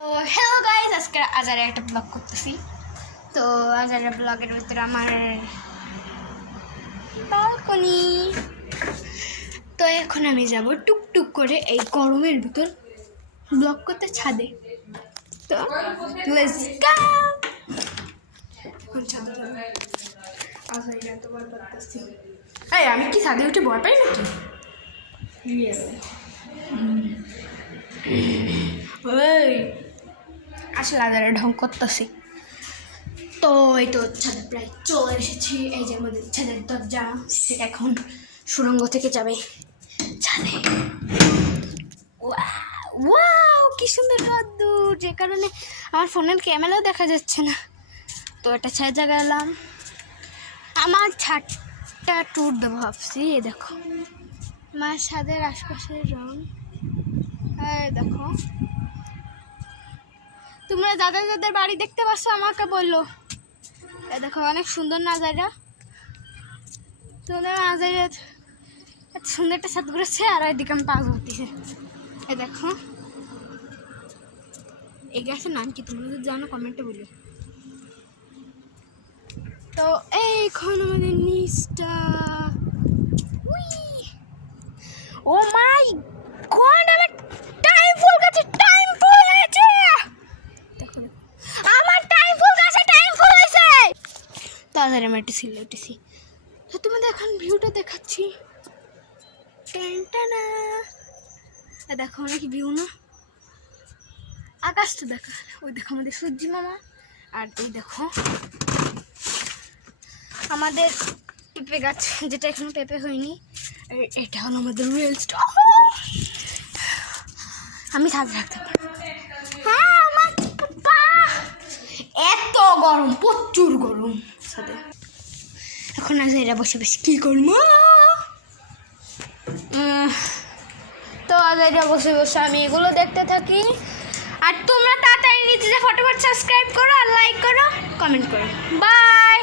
তো hello guys, আজকে আজারে একটা ব্লগ করতেছি। তো আজারের ব্লগের ভিতরে আমার বালকনি। তো এখন আমি যাব টুকটুক করে এই গরমের ভিতর ব্লগ করতে ছাদে। তো লেটস গো। এখন ছাদে যাব। আজারে এত ভয় করতেছি। এই আমি কি ছাদে উঠে ভয় পাই নাকি? ওই আসলে আজারে ঢং করতেছি। তো এই তো ছাদে প্রায় চলে এসেছি। এই যে আমাদের ছাদের দরজা, সেটা এখন সুড়ঙ্গ থেকে যাবে ছাদে। ওয়াও কি সুন্দর রোদ্দুর, যে কারণে আমার ফোনের ক্যামেরাও দেখা যাচ্ছে না। তো এটা ছাদে গেলাম, আমার ছাদটা ট্যুর দেবো ভাবছি। এ দেখো আমার ছাদের আশপাশের রং, দেখো তোমরা যাদের যাদের বাড়ি দেখতে পাচ্ছ আমাকে বললো। দেখো অনেক সুন্দর নাজারা, তোমাদের নাজারা এত সুন্দর একটা ছাদ করেছে। আর ওইদিকে আমি পাশ করতেছে। এ দেখো এই গাছের নাম কি তোমরা যদি জানো কমেন্টে বলো। তো এইখন আমাদের নিচটা, ও মাই গড, আমার টাইম ফুল গেছে, টাইম ফুল হয়েছে। দেখো আমার টাইম ফুল গেছে, টাইম ফুল হয়েছে। তাড়াতাড়ি আমি একটু সিলেটেছি। তো তোমাদের এখন ভিউটা দেখাচ্ছি। টেনটা না দেখো অনেক ভিউ না, আকাশটা দেখা। ওই দেখো আমাদের সূর্যি মামা, আর এই দেখো আমাদের পেঁপে গাছ, যেটা এখনো পেঁপে হয়নি। এটা হলো আমাদের রিলসটা। আমি ছাদে রাখতে পারি। হ্যাঁ আমার এত গরম, প্রচুর গরম ছাদে। এখন আজ এরা বসে বসে কি করবো। তো আজ এরা বসে বসে আমি এগুলো দেখতে থাকি। আর তোমরা তাড়াতাড়ি নিচে যে ফটোফট সাবস্ক্রাইব করো, আর লাইক করো, কমেন্ট করো। বাই।